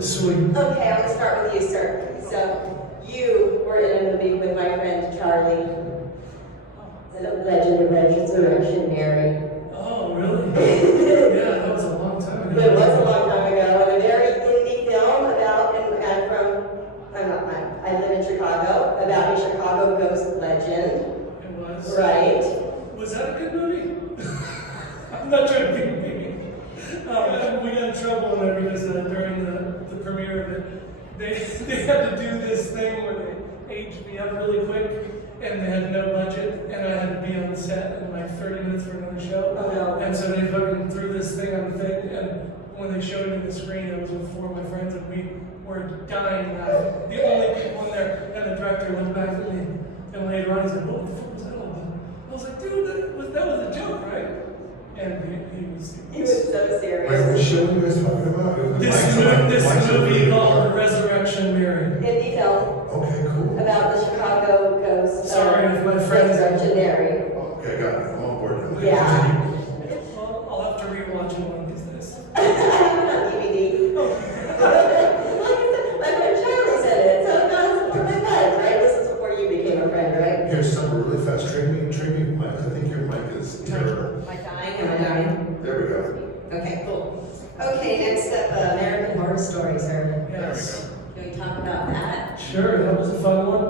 Sweet. Okay, I'm gonna start with you, sir. So, you were in a movie with my friend Charlie. The Legend of Resurrectionary. Oh, really? Yeah, that was a long time ago. It was a long time ago, and a very indie film about, I live in Chicago, about a Chicago ghost legend. It was. Right. Was that a good movie? I'm not trying to be mean. We got in trouble in there because during the premiere of it, they had to do this thing where they aged me up really quick, and they had no budget, and I had to be on set in like 30 minutes for another show. Oh, no. And so they fucking threw this thing on the thing, and when they showed me the screen, I was with 4 of my friends, and we were dying laughing. The only people in there, and the director looked back at me, and later on he said, "What the fuck was that all about?" I was like, "Dude, that was a joke, right?" And He was so serious. Wait, what show are you guys talking about? This movie called Resurrection Mears. Indie film Okay, cool. about the Chicago ghost. Sorry if my friends- Resurrectionary. Okay, got it. I'm on board now. Yeah. Well, I'll have to rewatch it one of these days. DVD. My friend Charlie said it, so that's before my friend, right? This is before you became a friend, right? Here's something really fast. Trade me, Mike. I think your mic is here. Am I dying? Am I dying? There we go. Okay, cool. Okay, next up, American Horror Stories, sir. Yes. Can we talk about that? Sure, that was a fun one.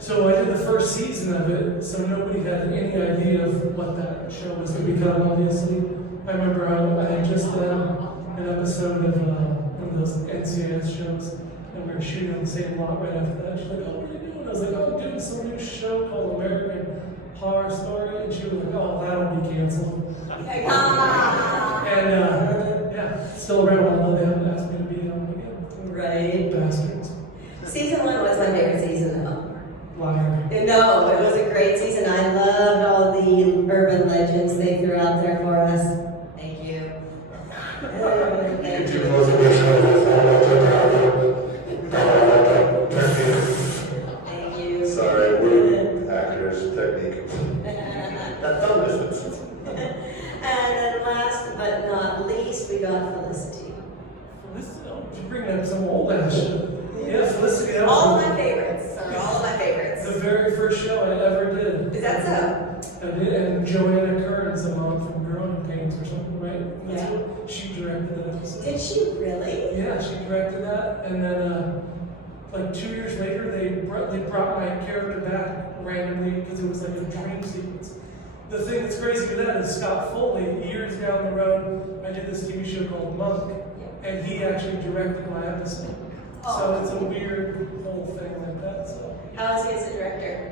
So I did the first season of it, so nobody had any idea of what that show was going to become, obviously. I remember I had just done an episode of one of those NCIS shows, and we were shooting on the same lot right after that. She's like, "Oh, what are you doing?" I was like, "Oh, I'm doing some new show called American Horror Story," and she was like, "Oh, that'll be canceled." And yeah, still around, although they haven't asked me to be on again. Right. Bastards. Season 1 was my favorite season, though. Liar. No, it was a great season. I loved all the urban legends they threw out there for us. Thank you. Thank Too you. close to this Thank you. Sorry, we're actors, technique. That's thumb distance. And then last but not least, we got Felicity. Felicity, oh, you bring up some old ass shit. Yeah, Felicity. That was All of my favorites, sir. All of my favorites. the very first show I ever did. Is that so? I did, and Joanna Kern's the mom from Growing Pains or something, right? That's Yeah. what she directed that episode. Did she really? Yeah, she directed that, and then like 2 years later, they brought my character back randomly because it was like a dream sequence. The thing that's crazy with that is Scott Foley, years down the road, I did this TV show called Monk, and he actually directed my episode. So it's a weird whole thing like that. So How is he as a director?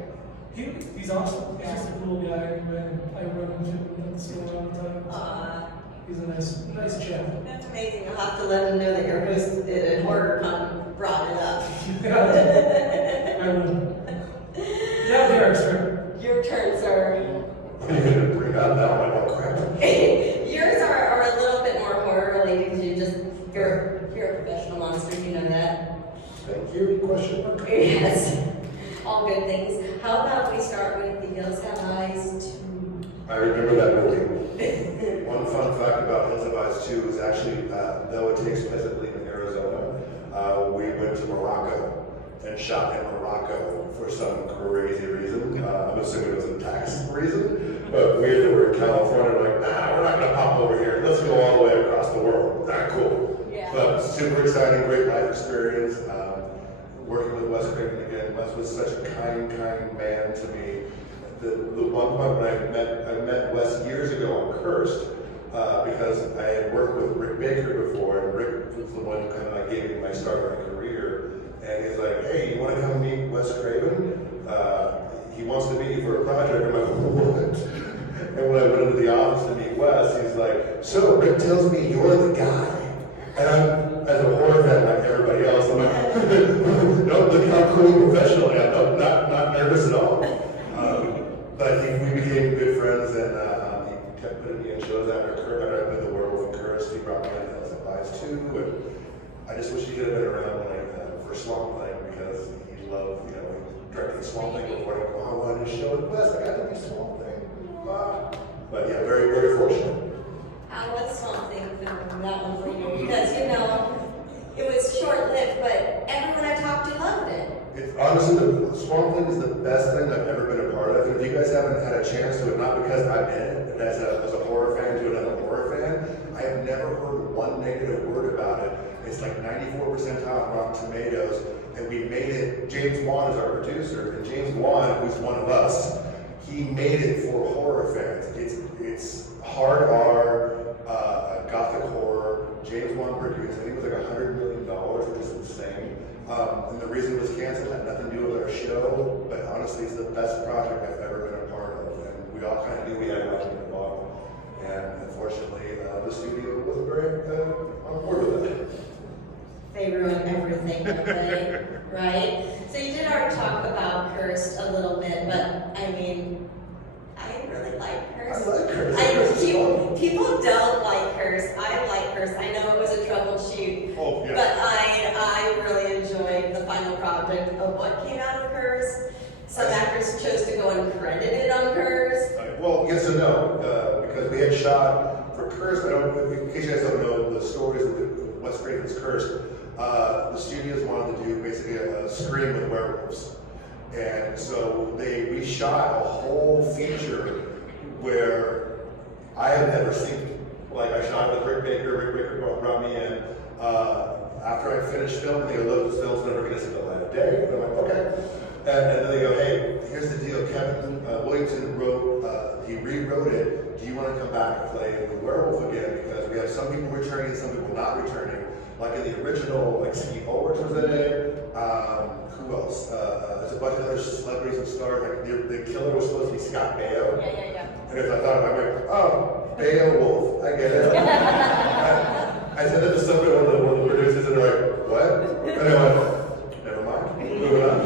he's awesome. He's just a cool guy. And I run into him at the store all the time. He's a nice chap. That's amazing. I'll have to let him know that your host at HorrorCon brought it up. I will. Yeah, there, sir. Your turn, sir. What are you going to bring out now? Like, oh, crap. Yours are a little bit more horror-y because you're a professional monster. You know that. Thank you. Question mark. Yes. All good things. How about we start with The Hills Have Eyes 2? I remember that movie. One fun fact about Hills Have Eyes 2 is actually, though it takes place, I believe, in Arizona, we went to Morocco and shot in Morocco for some crazy reason. I'm assuming it was a tax reason, but we were in California, like, we're not going to pop over here. Let's go all the way across the world. Cool. Yeah. But super exciting, great life experience. Working with Wes Craven again. Wes was such a kind man to me. The one point when I met Wes years ago on Cursed, because I had worked with Rick Baker before, and Rick was the one who kind of like gave me my start in my career. And he's like, "Hey, you want to come meet Wes Craven? He wants to meet you for a project." I'm like, "What?" And when I went into the office to meet Wes, he's like, "So Rick tells me you're the guy." And I'm, as a horror fan like everybody else, I'm like, "No, look how cool and professional I am. Not nervous at all." But I think we became good friends, and he kept putting me in shows after I met the werewolf in Cursed. He brought me in Hills Have Eyes 2, and I just wish he could have been around for Swamp Thing, because he loved, he directed Swamp Thing before. And I wanted to show it West. I got to be Swamp Thing. But yeah, very, very fortunate. How was Swamp Thing filming that one for you? Because, it was short because I'm in it, and as a horror fan to another horror fan, I have never heard one negative word about it. It's like 94 percentile on Rotten Tomatoes, and we made it. James Wan is our producer, and James Wan, who's one of us, he made it for horror fans. It's hard R, gothic horror. James Wan produced. I think it was like $100 million, which is insane. And the reason it was canceled had nothing to do with our show, but honestly, it's the best project I've ever been a part of, and we all kind of knew we had to get involved. And unfortunately, the studio wasn't very on board with it. They ruin everything, don't they? Right? So you did already talk about Cursed a little bit, but I mean, I really like Cursed. I like Cursed. People don't like Cursed. I like Cursed. I know it was a troubleshoot, Oh, yeah. but I really enjoyed the final product of what came out of Cursed. Some actors chose to go uncredited on Cursed. Well, yes and no, because we had shot for Cursed. In case you guys don't know the stories of Wes Craven's Cursed, the studios wanted to do basically a Scream with werewolves. And so we shot a whole feature where I had never seen. Like I shot with Rick Baker. Rick Baker brought me in. After I finished filming, they go, "Look, this film's never going to see the light of day." And I'm like, "Okay." And then they go, "Hey, here's the deal. Kevin Williamson he rewrote it. Do you want to come back and play the werewolf again? Because we have some people returning and some people not returning. Like in the original, like Steve Ulrich was in it. Who else? There's a bunch of other celebrities and stars. Like the killer was supposed to be Scott Baio. Yeah. And if I thought about it, oh, Beowulf, I get it. I said that to somebody, one of the producers, and they're like, what? And I went, never mind, moving on.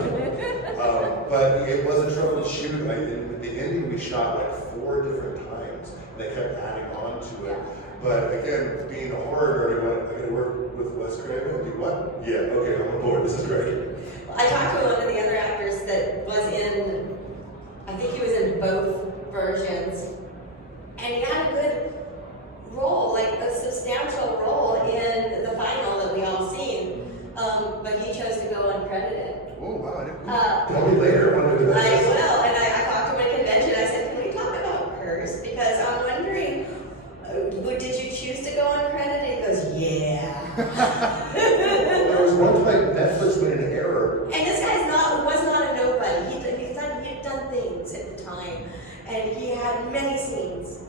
But it was a trouble to shoot. Like, in the ending, we shot like 4 different times. They kept adding on to it. But again, being a horror nerd, I got to work with Wes Craven. Do what? Yeah, okay, I'm on board. This is great. I talked to one of the other actors that was in, I think he was in both versions, and he had a good role, like a substantial role in the final that we all seen, but he chose to go uncredited. Oh, wow. I didn't tell me later. I want to do that. I will, and I talked to him at a convention. I said, can we talk about Curse? Because I'm wondering, did you choose to go uncredited? He goes, yeah. There was one time Netflix made an error. And this guy's was not a nobody. He'd done things at the time, and he had many scenes.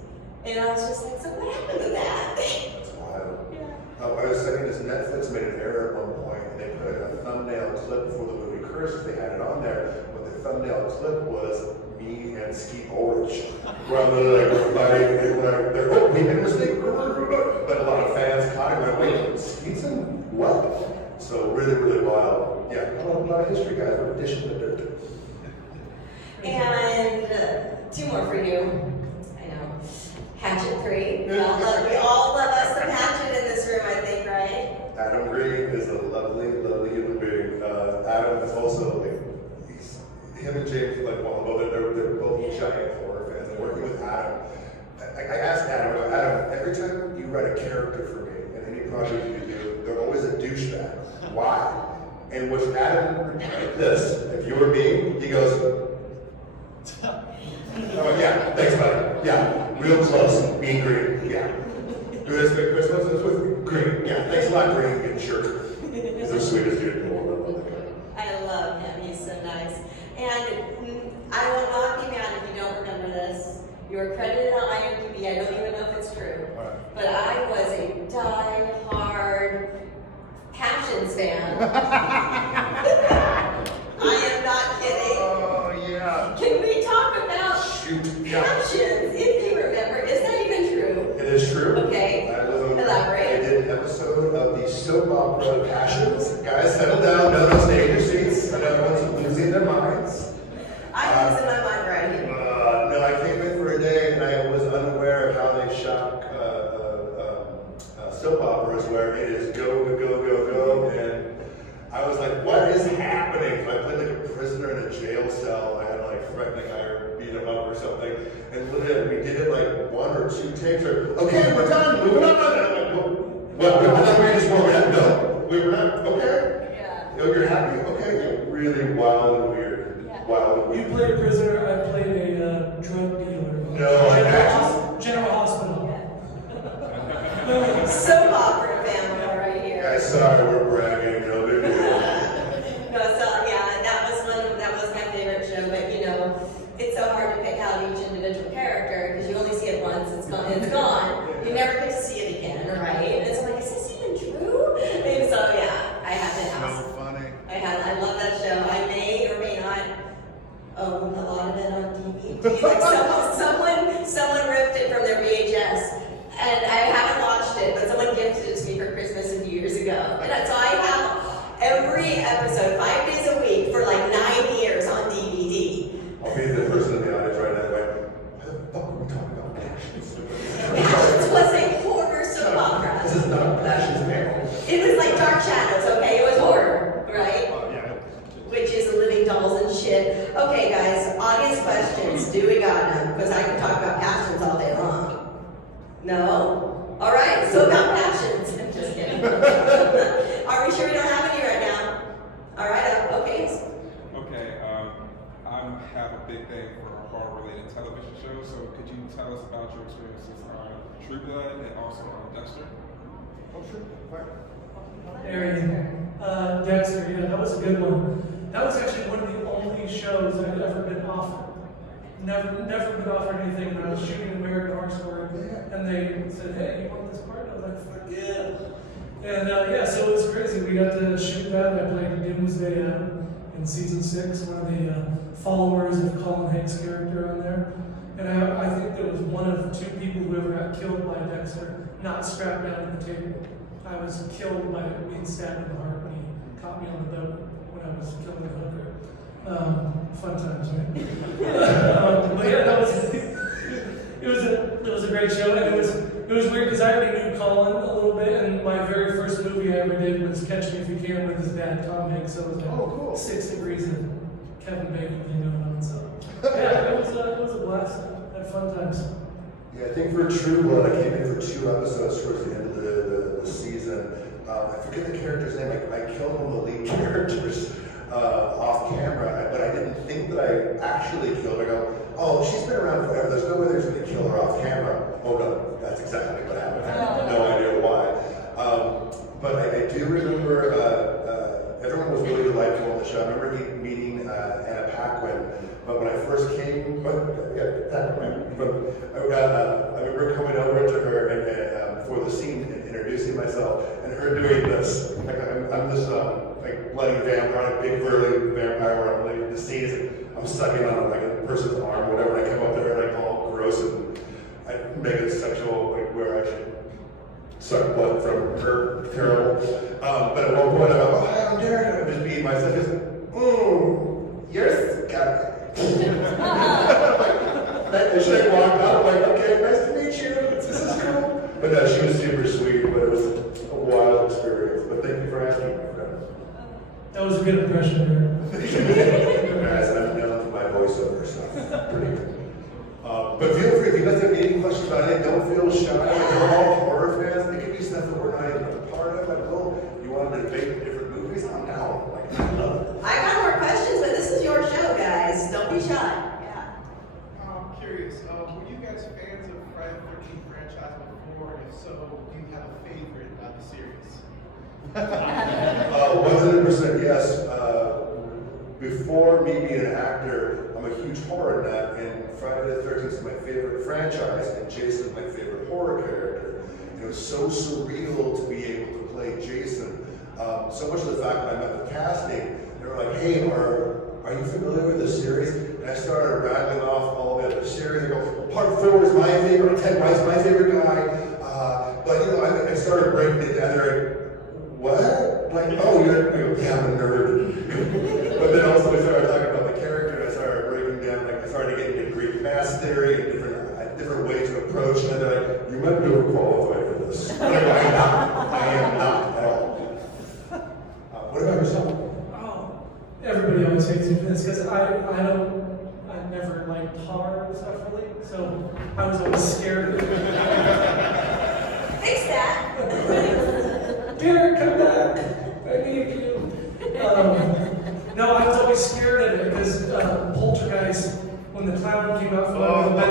And I was just like, so what happened to that? That's wild. Yeah. I was thinking this Netflix made an error at one point, and they put a thumbnail clip for the movie Curse. They had it on there, but the thumbnail clip was me and Steve Ulrich. Where I'm literally like, they're we made a mistake. But a lot of fans caught it. Like, wait, Stevenson? What? So really, really wild. Yeah, a lot of history, guys. We're dishing the dirt. And 2 more for you. I know. Hatchet 3. We all love us some Hatchet in this room, I think, right? Adam Green is a lovely, lovely human being. Adam is also like, him and James, like, well, they're both giant horror fans. And working with Adam, I asked Adam, every time you write a character for me in any project you do, they're always a douchebag. Why? And with Adam replied this, if you were me, he goes, oh yeah, thanks buddy. Yeah, real close, me and Green, yeah. Do this big Christmas with Green, yeah, thanks a lot Green, getting shirt. He's the sweetest dude in the world. I love him. He's so nice. And I will not be mad if you don't remember this. You were credited on IMDb. I don't even know if it's true. Right. But I was a die-hard Passions fan. I am not kidding. Oh yeah. Can we talk about Passions, if you remember? Is that even true? It is true. Okay. Elaborate. I did an episode of the soap opera Passions. Guys, settle down. No stage seats. I know everyone's losing their minds. I'm losing my mind right here. No, I came in for a day and I was unaware of how they shot soap operas, where it is go, go, go, go, and I was like, what is happening? So I played like a prisoner in a jail cell. I had to like threaten the guy or beat him up or something. And literally, we did it like 1 or 2 takes. Or, okay, we're done. Moving on. And I'm like, what? I thought we just warmed up. No, we were not. Okay. Yeah. Oh, you're happy. Okay. Yeah, really wild and weird. Yeah. Wild and You weird. played a prisoner, I played a drug dealer. No, soap opera family right here. Guys, sorry, we're bragging. No big deal. No, so yeah, that was my favorite show. But you know, it's so hard to pick out each individual character because you only see it once. It's gone. It's gone. You never get to see it again, right? And it's like, is this even true? And so yeah, I had to ask. So funny. I love that show. I may or may not own a lot of it on DVD. Like someone ripped it from their VHS, and I haven't watched it, but someone gifted it to me for Christmas a few years ago. And so I have every episode, 5 days a week, for like 9 years on DVD. I'll be the person in the audience right now going, why the fuck are we talking about Passions? Passions was a horror soap opera. This is not Passions panel. It was like Dark Shadows, okay? It was horror, right? Yeah. Witches, living dolls, and shit. Okay, guys, audience questions. Do we got them? Because I can talk about Passions all day long. No? All right, so about Passions. I'm just kidding. Are we sure we don't have any right now? All right, okay. Okay, I have a big thing for horror-related television shows, so could you tell us about your experiences on True Blood and also on Dexter? Oh, sure. Fine. Aaron, Dexter, yeah, that was a good one. That was actually one of the only shows I'd ever been offered. Never been offered anything when I was shooting American Horror Story, and they said, "Hey, you want this part?" I was like, "Fuck yeah!" And yeah, so it was crazy. We got to shoot that. I played Doomsday in season 6, one of the followers of Colin Hanks' character on there. And I think there was one of 2 people who ever got killed by Dexter, not strapped down to the table. I was killed by being stabbed in the heart when he caught me on the boat when I was killing a hooker. Fun times, right? But yeah, that was it was a great show, and it was weird because I already knew Colin a little bit, and my very first movie I ever did was Catch Me If You Can with his dad Tom Hanks. So it was like cool. 6 Degrees of Kevin Bacon thing going on. So yeah, it was a blast. Had fun times. Yeah, I think for True Blood, I came in for 2 episodes towards the end of the season. I forget the character's name. I killed one of the lead characters off camera, but I didn't think that I actually killed her. I go, oh, she's been around forever. There's no way there's going to kill her off camera. Oh no, that's exactly what happened. I have no idea why. But I do remember everyone was really delightful on the show. I remember meeting Anna Paquin, but when I first came, I remember coming over to her and for the scene and introducing myself, and her doing this. Like I'm this like bloody vampire, big burly vampire, where I'm like the scene is I'm sucking on like a person's arm, or whatever. And I come up there and I all gross and I make it sexual, like where I should suck blood from her, terrible. But at one point I'm like, oh, hi, I'm Derek. I'm just being myself. Just, you're got and she walked out. I'm like, okay, nice to meet you. This is cool. But no, she was super sweet. But it was a wild experience. But thank you for asking, my friend. That was a good impression, Guys, I'm known for my voiceover stuff. Pretty good. But feel free, if you guys have any questions about it, don't feel shy. We're all horror fans. It could be stuff that we're not even a part of. Like, oh, you want to debate different movies? I'm down. Like, I love it. I got more questions, but this is your show, guys. Don't be shy. Yeah. I'm curious, were you guys fans of Friday the 13th franchise before? And if so, do you have a favorite of the series? 100% yes. Before me being an actor, I'm a huge horror nut, and Friday the 13th is my favorite franchise, and Jason is my favorite horror character. And it was so surreal to be able to play Jason. So much of the fact that I met with casting, they were like, hey, are you familiar with the series? And I started rattling off all the other series. I go, well, part 4 is my favorite, Ted White's my favorite guy. But you know, I started breaking it down there. What? Like, oh, yeah, I'm a nerd. But then also we started talking about the character, and I started breaking down, like I started getting into Greek mass theory and different ways to approach, and then they're like, you might be overqualified for this. And I go, I am not at all. What about yourself? Oh, everybody always hates me for this because I never liked horror and stuff really, so I was always scared of it. Fix that. Derek, come back. I need you. No, I was always scared of it because Poltergeist, when the clown came out from under the bed,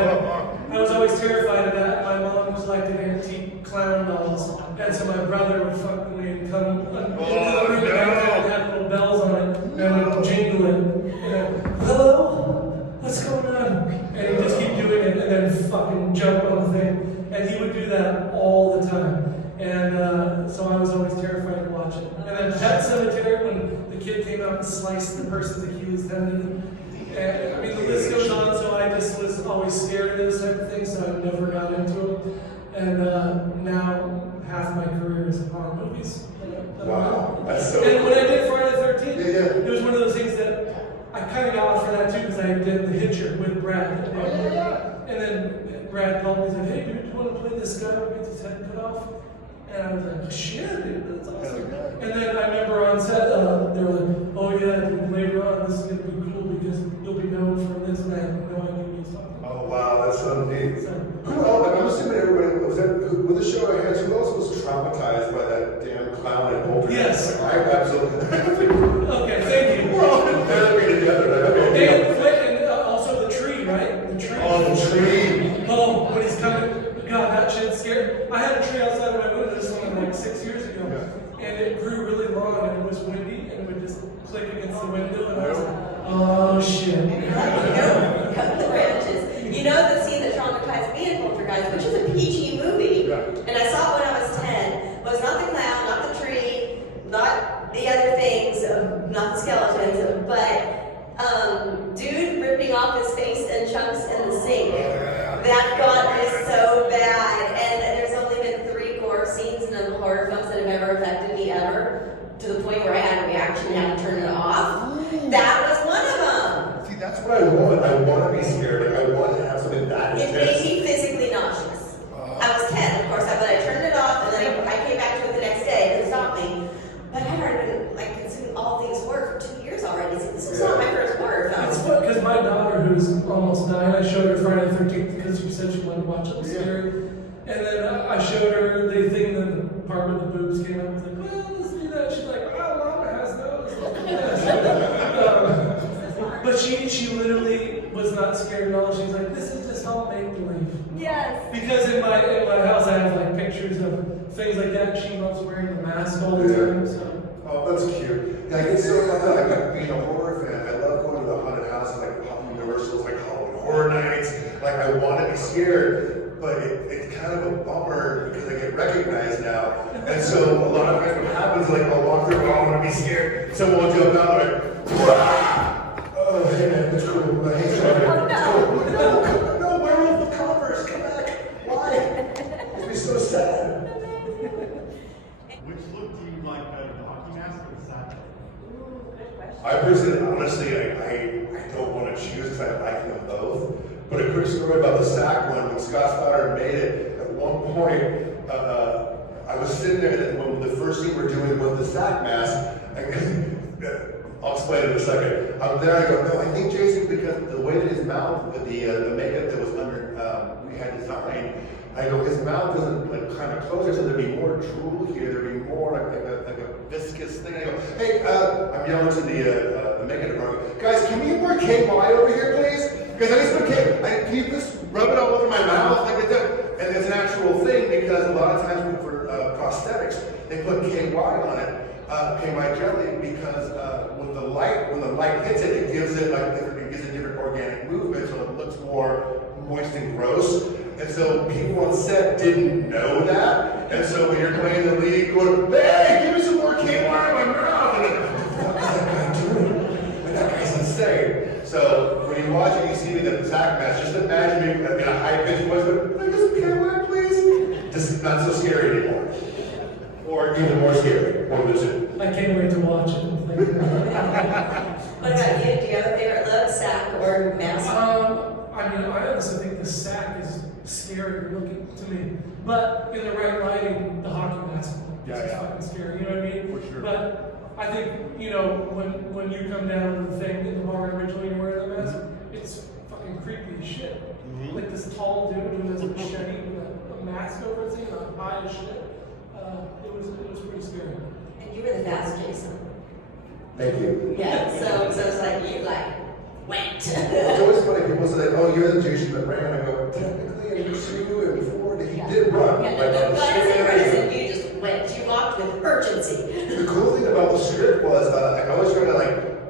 I was always terrified of that. My mom was like an antique clown dolls. And so my brother would fucking come into the Oh, room no. and had little bells on it and would jingle it. And hello? What's going on? And he'd just keep doing it and then fucking jump on the thing. And he would do that all the time. And so I was always terrified to watch it. And then Pet Cemetery, when the kid came out and sliced the person's Achilles tendon. And I mean, the list goes on, so I just was always scared of those type of things, so I never got into it. And now half my career is in horror movies. Wow, that's so And when I cool. did Friday the 13th, Yeah, yeah. it was one of those things that I kind of got off for that too, because I did The Hitcher with Brad. And then Brad called me and said, hey dude, do you want to play this guy who gets his head cut off? And I was like, shit, dude, that's awesome. And then I remember on set, they were like, oh yeah, dude, later on, this is going to be cool because you'll be known for this, and I had no idea what he was talking about. Oh wow, that's so neat. So, Who else? I'm assuming everybody was that with the show I had. Who else was traumatized by that damn clown and Poltergeist? Yes. Like, I absolutely. okay, thank you. We're all in therapy together. And also the tree, right? The tree. Oh, the tree. Oh, when he's coming, God, that shit scared. I had a tree outside of my window this one like 6 years ago, and it grew really long, and it was windy, and it would just click against the window, and I was like, oh shit. Cut the branches. You know the scene that traumatized me in Poltergeist, which is a PG movie, and I saw it when I was 10, was not the clown, not the tree, not the other things, not the skeletons, but dude ripping off his face and chunks in the sink. That got me so bad, and there's only been 3 gore scenes in the horror films that have ever affected me ever, to the point where I had a reaction and had to turn it off. That was one of them. See, that's what I want. I want to be scared. Like, I want to have something that It intense. made me physically nauseous. I was 10, of course, but I turned it off, and then I came back to it the next day, and it stopped me. But I'd already been like consuming all things horror for 2 years already, so this was not my first horror It's film. fun because my daughter, who's almost 9, I showed her Friday the 13th because she said she wanted to watch it. It was scary. And then I showed her the thing, and the part where the boobs came up. I was like, well, let's do that. She's like, oh, Mama has those. But she literally was not scared at all. She's like, this is just all make believe. Yes. Because in my house I have like pictures of things like that. She loves wearing the mask all the time. So. Oh, that's cute. Yeah, I get so like being a horror fan. I love going to the haunted houses, like Universal's, like Halloween Horror Nights. Like I want to be scared, but it's kind of a bummer because I get recognized now. And so a lot of times what happens, like I'll walk through, oh, I want to be scared. Someone will jump out, like, oh, hey man, it's cool. Hey, sorry. Oh, no. No, werewolf with Converse, come back. Why? It'd be so sad. Which look do you like better, the hockey mask or the sack? I personally, honestly, I don't want to choose because I like them both. But a quick story about the sack one. When Scott Stoddard made it, at one point, I was sitting there when the first scene we're doing with the sack mask. I'll explain it in a second. I'm there, I go, no, I think Jason, because the way that his mouth, with the makeup that was under, we had designed, I go, his mouth isn't like kind of closer, so there'd be more drool here, there'd be more like a viscous thing. I go, hey, I'm yelling to the makeup department, guys, can we get more KY over here, please? Because I just put can you just rub it all over my mouth? Like and it's an actual thing because a lot of times for prosthetics, they put KY on it. KY jelly because when the light hits it, it gives it different organic movement, so it looks more moist and gross. And so people on set didn't know that. And so when you're playing the lead, going, hey, give me some more KY in my mouth. And then, what is that guy doing? Like, that guy's insane. So when you watch it, you see the Zach match. Just imagine me in a high pitched voice, but can I get some KY, please? Just not so scary anymore. Or even more scary. One of the two. I can't wait to watch it. What about you? Do you have a favorite look, sack or mask? I mean, I honestly think the sack is scary looking to me. But in the right lighting, the hockey mask is fucking scary. You know what I mean? For sure. But I think, when you come down to the thing in the bar originally and wearing the mask, it's fucking creepy as shit. Like this tall dude who has a machete with a mask over his head, high as shit. It was pretty scary. And you were the fast Jason. Thank you. Yeah, so it's like you went. It's always funny, people say, oh, you're the Jason that ran. I go, technically, in 2 and 4 before, and he did run. Yeah, like, no, on no, the God same is area. and you just went. You walked with urgency. The cool thing about the script was, I always try to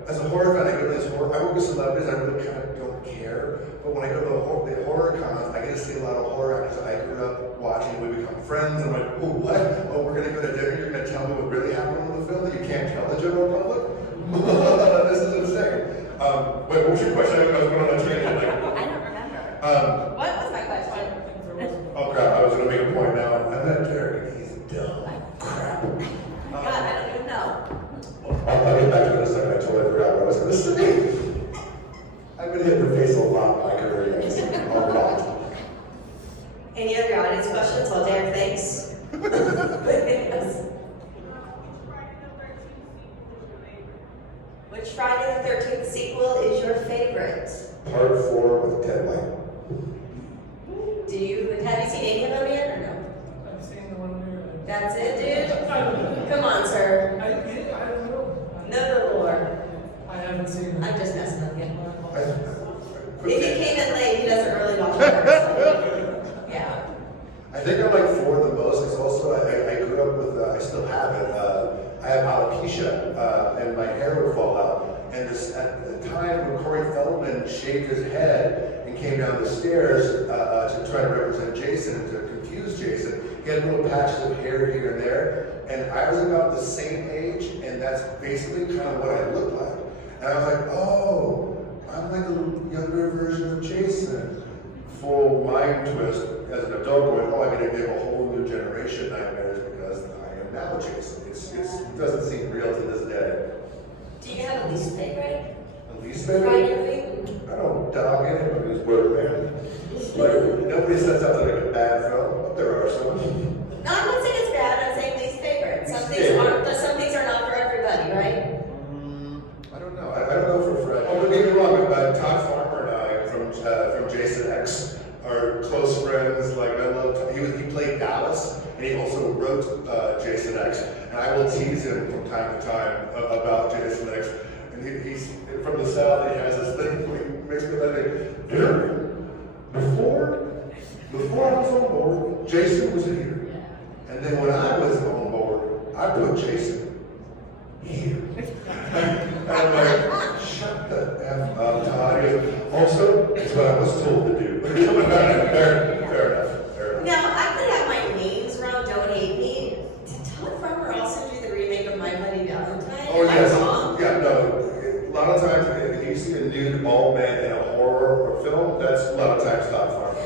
as a horror fan, I go to these horror, I work with celebrities, I really kind of don't care. But when I go to the horror cons, I get to see a lot of horror actors I grew up watching. We become friends. I'm like, oh, what? Oh, we're gonna go to dinner. You're gonna tell me what really happened in the film that you can't tell the general public? This is insane. Wait, what was your question? I was going on a tangent. I don't remember. What was my question? Oh crap! I was gonna make a point now. I met Derek. He's dumb. Crap. God, I don't even know. I'll get back to it in a second. I totally forgot what I was going to say. I've been hit in the face a lot in my career. A lot. Any other audience questions while Dan thinks? Yes. Which Friday the 13th sequel is your favorite? Part 4 with Ted White. Have you seen any of them yet or no? I've seen the one there. That's it, dude? I don't know. Come on, sir. I don't know. Know the lore. I haven't seen it. I'm just messing with you. I If he came in late, he doesn't really watch it. Yeah. I think I like 4 the most because also I grew up with, I still have it, I have alopecia and my hair would fall out. And at the time when Corey Feldman shaved his head and came down the stairs to try to represent Jason and to confuse Jason, he had little patches of hair here and there. And I was about the same age, and that's basically kind of what I looked like. And I was like, oh, I'm like a younger version of Jason. Full mind twist as an adult going, oh, I'm going to give a whole new generation nightmares because I am now Jason. It doesn't seem real to this day. Do you have a least favorite? At least Friday maybe, movie? I don't dog anybody's word, man. Like, nobody sets out to make a bad film, but there are some. No, I'm not saying it's bad. I'm saying least favorite. Some things are not for everybody, right? I don't know. I don't know for Fred. Oh, don't get me wrong. Todd Farmer and I from Jason X are close friends. Like I love. He played Dallas, and he also wrote Jason X. And I will tease him from time to time about Jason X. And he's from the South. And he has this thing where he makes me like, before I was on board, Jason was here. And then when I was on board, I put Jason here. And I'm like, shut the F up, Todd. He goes, also, it's what I was told to do. Fair enough. Now, I could have my names wrong. Don't hate me. Did Todd Farmer also do the remake of My Bloody Valentine? Oh, Am I yes. wrong? Yeah, no. A lot of times, if you see a nude bald man in a horror or film, that's a lot of times Todd Farmer.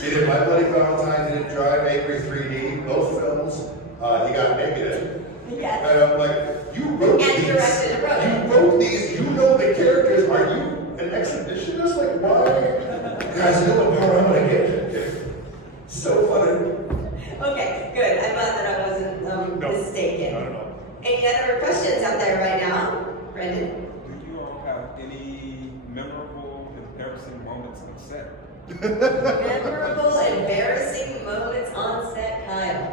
He did My Bloody Valentine, he did Drive Angry 3D, both films. He got negative. Yes. And I'm like, you wrote And these. directed and wrote it. You wrote these. You know the characters. Are you an exhibitionist? Like, why? Guys, you know what power I'm gonna get. So funny. Okay, good. I'm glad that I wasn't mistaken. Not at all. Any other questions out there right now? Brendan? Do you all have any memorable, embarrassing moments on set? Memorable, embarrassing moments on set, Kyle.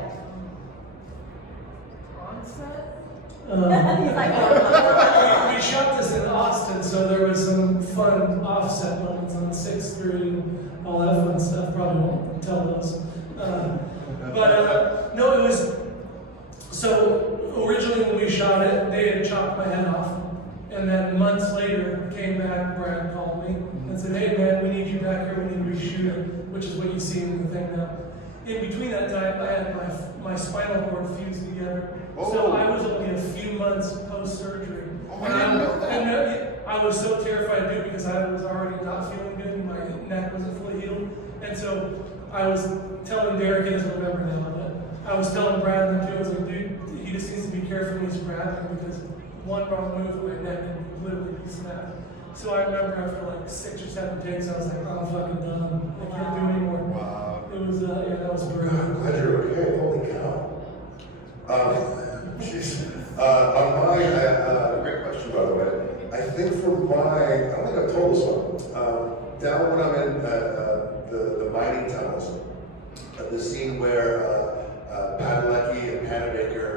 On set? He's like, oh. We shot this in Austin, so there was some fun offset moments on 6th Street and all that fun stuff. Probably won't tell those. No, it was. So originally when we shot it, they had chopped my head off, and then months later came back. Brad called me and said, "Hey man, we need you back here. We need to reshoot it," which is what you see in the thing now. In between that time, I had my spinal cord fused together. So I was only a few months post-surgery. Oh, I didn't know that. And I was so terrified to do it because I was already not feeling good and my neck wasn't fully healed. And so I was telling Derek, he doesn't remember now, but I was telling Brad then too, I was like, dude, he just needs to be careful when he's grabbing because one wrong move and my neck can literally be snapped. So I remember after like 6 or 7 takes, I was like, oh, I'm fucking done. I can't do anymore. Wow. It was, yeah, that was I'm brutal. glad you're okay. Holy cow. Jeez. On mine, great question by the way. I think for mine, I don't think I've told this one. Down when I'm in the mining tunnels, the scene where Padalecki and Panabaker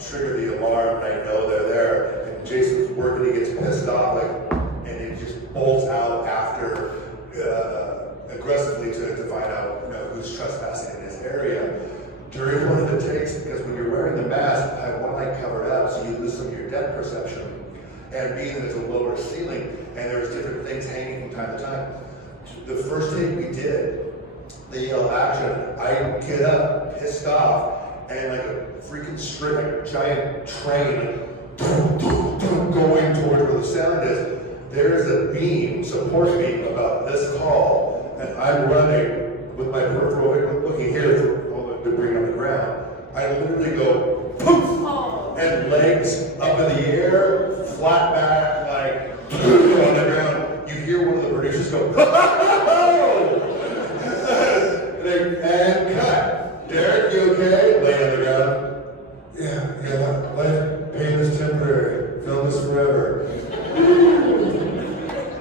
trigger the alarm, and I know they're there, and Jason's working, he gets pissed off, and he just bolts out after aggressively to find out who's trespassing. area. During one of the takes, because when you're wearing the mask, I have one eye covered up, so you lose some of your depth perception. And being that it's a lower ceiling, and there's different things hanging from time to time. The first take we did, they yell action. I get up, pissed off, and like a freaking strip, like a giant train, going towards where the sound is. There's a beam, support beam about this tall, and I'm running with my peripheral vision looking here for all the debris on the ground. I literally go poof, and legs up in the air, flat back, like on the ground. You hear one of the producers go, and cut. Derek, you okay? Laying on the ground. Yeah, life, pain is temporary, film is forever.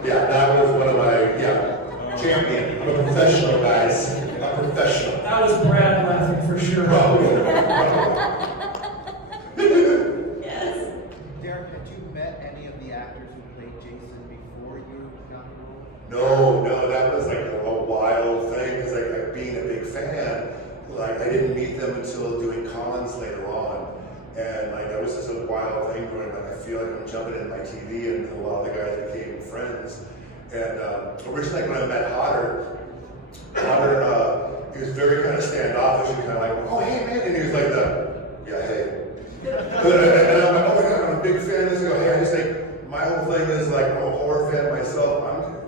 Yeah, that was one of my, champion. I'm a professional, guys. I'm professional. That was Brad laughing for sure. Probably. Yes. Derek, had you met any of the actors who played Jason before you got the role? No, that was like a wild thing, because like being a big fan, like I didn't meet them until doing cons later on. And like that was just a wild thing going on. I feel like I'm jumping in my TV, and a lot of the guys became friends. And originally when I met Hodder, he was very kind of standoffish and kind of like, oh hey man, and he was like yeah, hey. And I'm like, oh my god, I'm a big fan of this. I go, hey, I just think my whole thing is like, I'm a horror fan myself.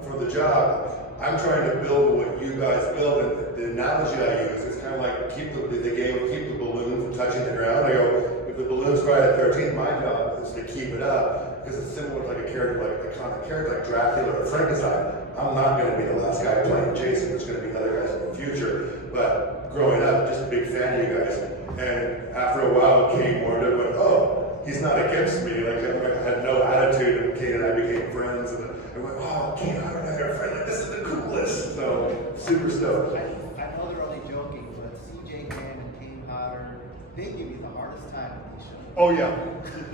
For the job, I'm trying to build what you guys build, and the analogy I use is kind of like keep the game of keep the balloon from touching the ground. I go, if the balloon's right at 13, my job is to keep it up, because it's similar to like a character like a character like Dracula or Frankenstein. I'm not going to be the last guy playing Jason. There's going to be other guys in the future. But growing up, just a big fan of you guys. And after a while, Kane warmed up, went, oh, he's not against me. Like I had no attitude, and Kane and I became friends. And I went, oh, Kane, I don't know your friend. Like, this is the coolest. So super stoked. I know they're only joking, but CJ Can and Kane Hodder, they give you the hardest time on these shows. Oh yeah.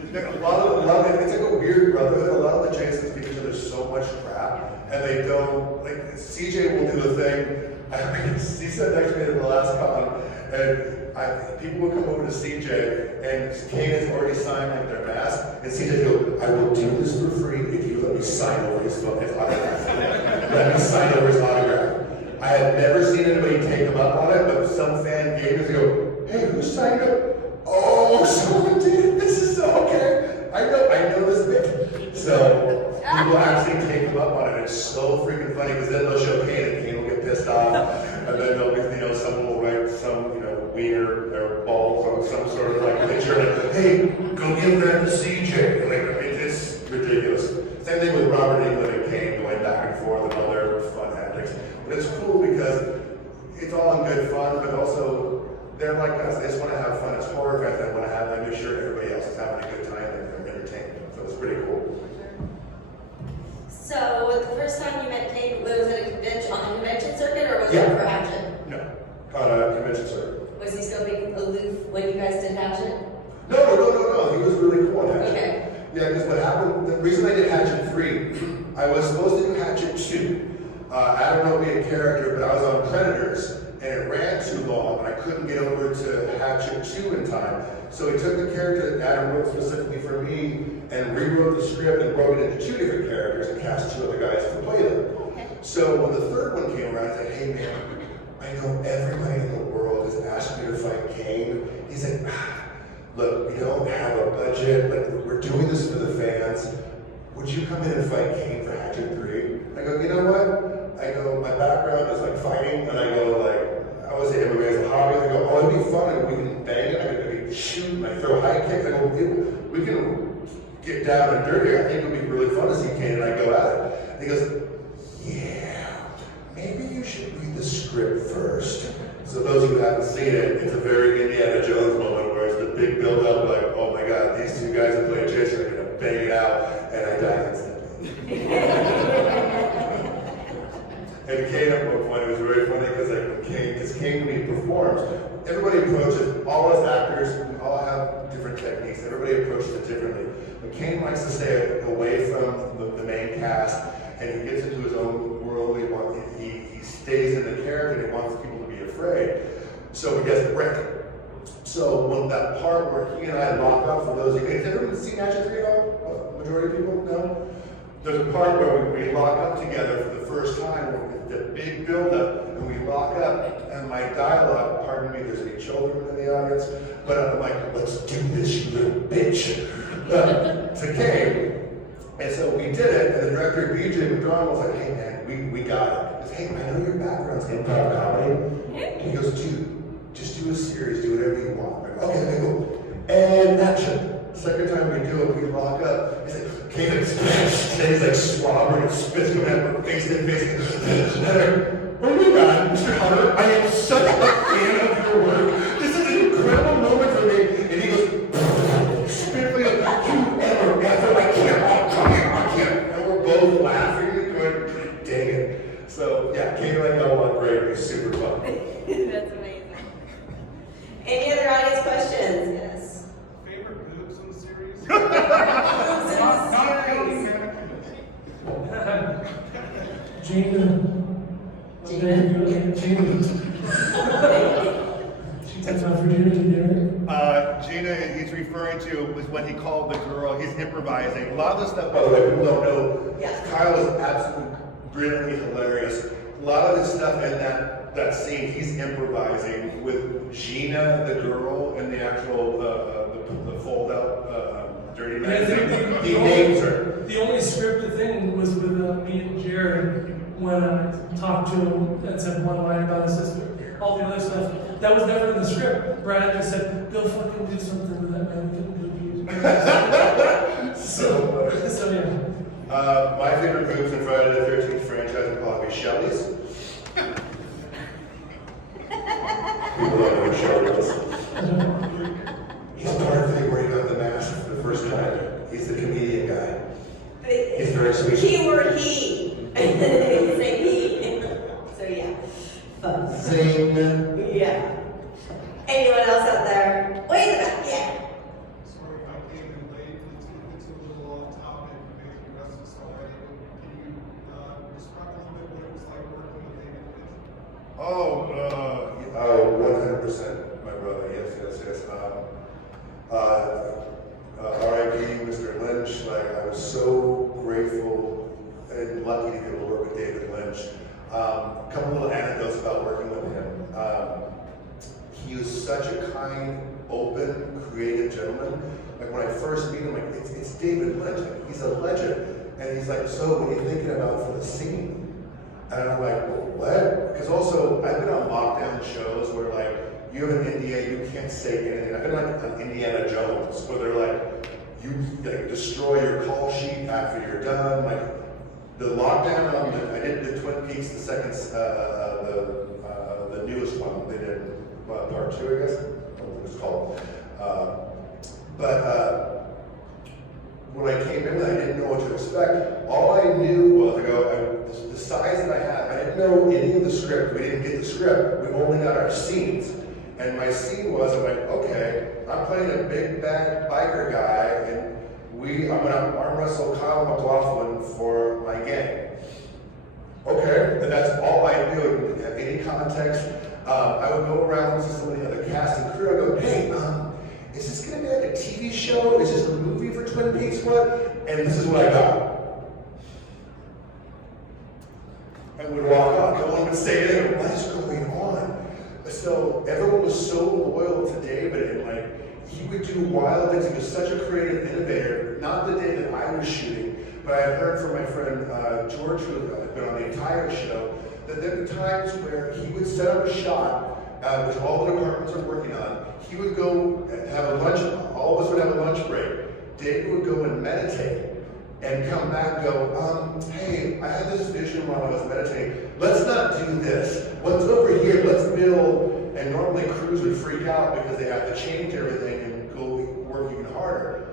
A lot of it, it's like a weird brotherhood. A lot of the Jasons give each other so much crap, and they don't, like, CJ will do a thing. He sat next to me at the last con, and people will come over to CJ, and Kane has already signed like their mask, and CJ goes, I will do this for free if you let me sign over his autograph. Let me sign over his autograph. I had never seen anybody take him up on it, but some fan gave it to go, hey, who signed up? Oh, someone did. This is okay. I know this bit. So people actually take him up on it. It's so freaking funny, because then they'll show Kane, and Kane will get pissed off, and then they'll be, someone will write some, wiener or balls on some sort of like picture. Like, hey, go give that to CJ. Like, it's ridiculous. Same thing with Robert Englund and Kane going back and forth and all their fun antics. But it's cool because it's all in good fun, but also they're like us. They just want to have fun. As horror fans, they want to have them. Make sure everybody else is having a good time and they're entertained. So it's pretty cool. So the first time you met Kane, was it a convention on a convention circuit, or was Yeah. it for Hatchet? No, on a convention circuit. Was he still being aloof when you guys did Hatchet? No. He was really cool on Hatchet. Okay. Yeah, because what happened, the reason I did Hatchet 3, I was supposed to do Hatchet 2. I don't know be a character, but I was on Predators, and it ran too long, and I couldn't get over to Hatchet 2 in time. So he took the character that Adam wrote specifically for me, and rewrote the script and broke it into 2 different characters, and cast 2 other guys to play them. Okay. So when the third one came around, I said, hey man, I know everybody in the world has asked me to fight Kane. He's like, look, we don't have a budget, like we're doing this for the fans. Would you come in and fight Kane for Hatchet 3? I go, you know what? I go, my background is like fighting, and I go like, I always say MMA as a hobby. I go, oh, it'd be fun, and we can bang it, I can shoot, and I throw high kicks. I go, we can get down and dirty. I think it would be really fun to see Kane, and I go at it. And he goes, yeah, maybe you should read the script first. So those who haven't seen it, it's a very Indiana Jones moment where it's the big build-up, like, oh my god, these 2 guys that play Jason are gonna bang it out, and I die instantly. And Kane at one point, it was very funny because Kane when he performs, everybody approaches, all us actors, we all have different techniques, everybody approaches it differently. But Kane likes to stay away from the main cast, and he gets into his own world. He stays in the character, and he wants people to be afraid. So he has a break. So when that part where he and I lock up, for those of you, has everyone seen Action 3 at all? Majority of people know? There's a part where we lock up together for the first time, the big build-up, and we lock up, and my dialogue, pardon me, there's any children in the audience, but I'm like, let's do this, you little bitch, to Kane. And so we did it, and the director, BJ McDonald, was like, hey man, we got it. He goes, hey, I know your background's improv comedy. He goes, dude, just do a series, do whatever you want. I'm like, okay, cool. And action. Second time we do it, we lock up. He's like, Kane, he's like slobbering and spits coming out of face to face. Oh my God, Mr. Hunter, I am such a fan of your work. This is an incredible moment for me. And he goes, spitting like, you ever, I can't. And we're both laughing, going, dang it. So yeah, Kane and I got along great. It was super fun. That's amazing. Any other audience questions? Yes. Favorite boobs in the series? Boobs in the series. Gina. She takes my virginity, Derek. Gina, he's referring to was when he called the girl. He's improvising. A lot of the stuff. By the way, people don't know, Yes. Kyle is absolutely brilliantly hilarious. A lot of his stuff in that scene, he's improvising with Gina, the girl, and the actual the fold out dirty magazine. He names her. The only scripted thing was with me and Jared when I talked to him and said one line about his sister. All the other stuff, that was never in the script. Brad just said, go fucking do something with that man. So yeah. My favorite moves in Friday the 13th franchise would probably be Shelly's. People don't know who Shelly is. He's part of the thing where he got the mask for the first time. He's the comedian guy. He's very sweet. He or he. Say he. So yeah. Fun. Zing. Yeah. Anyone else out there? Way in the back, yeah. Sorry if I came in late, it's a little off topic, maybe the rest of us already, but can you describe a little bit what it was like working with David Lynch? Oh, 100%, my brother. Yes. R.I.P. Mr. Lynch. Like, I was so grateful and lucky to be able to work with David Lynch. A couple little anecdotes about working with him. He was such a kind, open, creative gentleman. Like when I first meet him, like it's David Lynch. Like, he's a legend, and he's like, so what are you thinking about for the scene? And I'm like, well, what? Because also I've been on lockdown shows where like you have an NDA, you can't say anything. I've been like on Indiana Jones, where they're like, you like destroy your call sheet after you're done. Like the lockdown on I did the Twin Peaks, the second, the newest one. They did part 2, I guess. I don't know what it's called. When I came in, I didn't know what to expect. All I knew was the size that I had. I didn't know any of the script. We didn't get the script. We only got our scenes. And my scene was, I'm like, okay, I'm playing a big bad biker guy, and I'm gonna arm wrestle Kyle MacLachlan for my gang. Okay, and that's all I knew. I didn't have any context. I would go around to some of the other cast and crew. I go, hey, is this gonna be like a TV show? Is this a movie for Twin Peaks? What? And this is what I got. And would walk out. No one would say anything. What is going on? So everyone was so loyal to David, and like he would do wild things. He was such a creative innovator. Not the day that I was shooting, but I had heard from my friend George, who had been on the entire show, that there were times where he would set up a shot, which all the departments are working on. He would go have a lunch. All of us would have a lunch break. David would go and meditate, and come back and go, hey, I had this vision while I was meditating. Let's not do this. What's over here? Let's build. And normally crews would freak out because they have to change everything and go work even harder.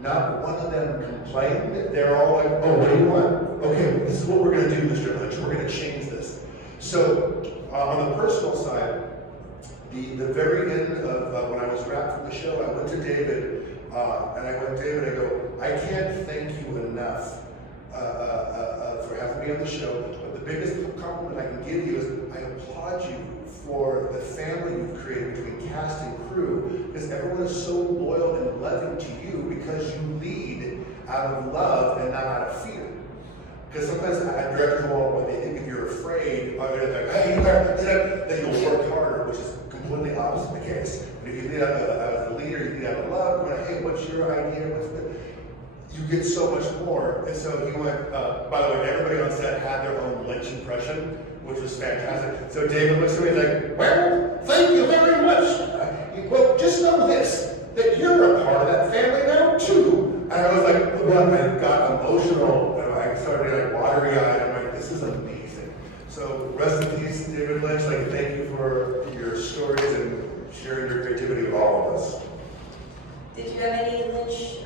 Not one of them complained. They're all like, oh, what do you want? Okay, this is what we're going to do, Mr. Lynch. We're going to change this. So on the personal side, the very end of when I was wrapped from the show, I went to David, and I went, David, I go, I can't thank you enough for having me on the show, but the biggest compliment I can give you is I applaud you for the family you've created between cast and crew, because everyone is so loyal and loving to you because you lead out of love and not out of fear. Because sometimes directors will, when they think if you're afraid, are going to think, hey, then you'll work harder, which is completely opposite the case. But if you lead out as a leader, you lead out of love, going, hey, what's your idea? You get so much more. And so he went, by the way, everybody on set had their own Lynch impression, which was fantastic. So David looks at me like, well, thank you very much. Well, just know this, that you're a part of that family now too. And I was like, well, I got emotional. And I started getting like watery-eyed. I'm like, this is amazing. So rest in peace, David Lynch. Like, thank you for your stories and sharing your creativity with all of us. Did you have any Lynch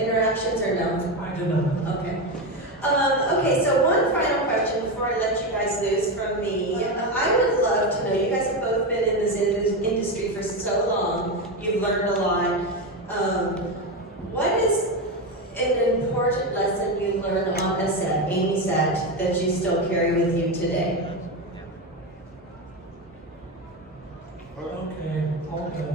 interactions or no? I did not. Okay. Okay, so one final question before I let you guys loose from me. I would love to know, you guys have both been in this industry for so long, you've learned a lot. What is an important lesson you learned on a set, any set, that you still carry with you today? Okay, I'll go.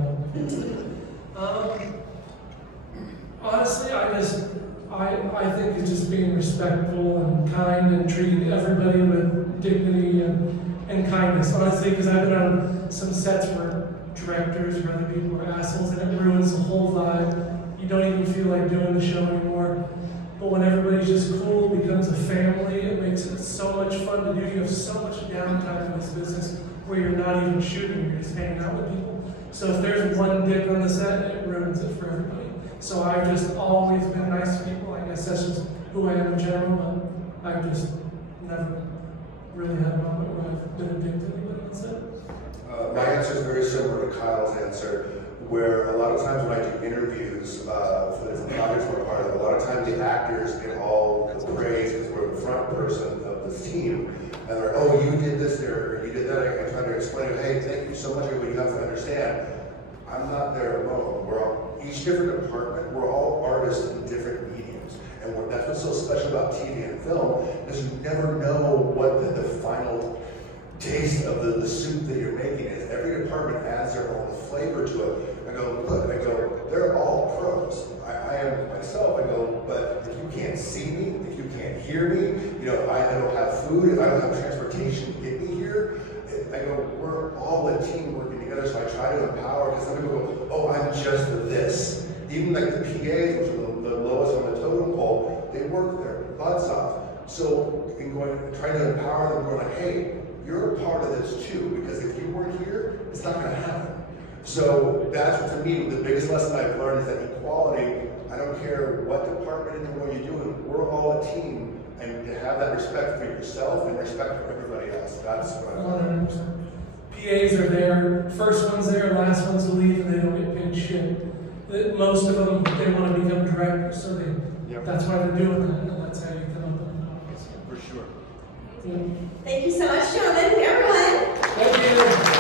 Honestly, I think it's just being respectful and kind and treating everybody with dignity and kindness. Honestly, because I've been on some sets where directors or other people are assholes and it ruins the whole vibe. You don't even feel like doing the show anymore. But when everybody's just cool, becomes a family, it makes it so much fun to do. You have so much downtime in this business where you're not even shooting, you're just hanging out with people. So if there's one dick on the set, it ruins it for everybody. So I've just always been nice to people. I guess that's just who I am in general, but I've just never really had a moment where I've been a dick to anybody on set. My answer is very similar to Kyle's answer, where a lot of times when I do interviews for the different projects we're part of, a lot of times the actors get all praise because we're the front person of this team. And they're, oh, you did this there, or you did that. I try to explain, hey, thank you so much, but you have to understand, I'm not there alone. We're all, each different department, we're all artists in different mediums. And that's what's so special about TV and film, is you never know what the final taste of the soup that you're making is. Every department adds their own flavor to it. I go, they're all pros. I am myself, I go, but if you can't see me, if you can't hear me, I don't have food, if I don't have transportation to get me here, I go, we're all a team working together, so I try to empower, because some people go, oh, I'm just this. Even like the PAs, which are the lowest on the totem pole, they work their butts off. So in trying to empower them, going like, hey, you're a part of this too, because if you weren't here, it's not gonna happen. So that's what, to me, the biggest lesson I've learned is that equality, I don't care what department and what you're doing, we're all a team, and to have that respect for yourself and respect for everybody else, that's what I learned. 100%. PAs are there, first one's there, last one's to leave, and they don't get paid shit. Most of them, they want to become directors, so that's why they're doing that, and that's how you come up with it. For sure. Yeah. Thank you so much, gentlemen, everyone. Thank you.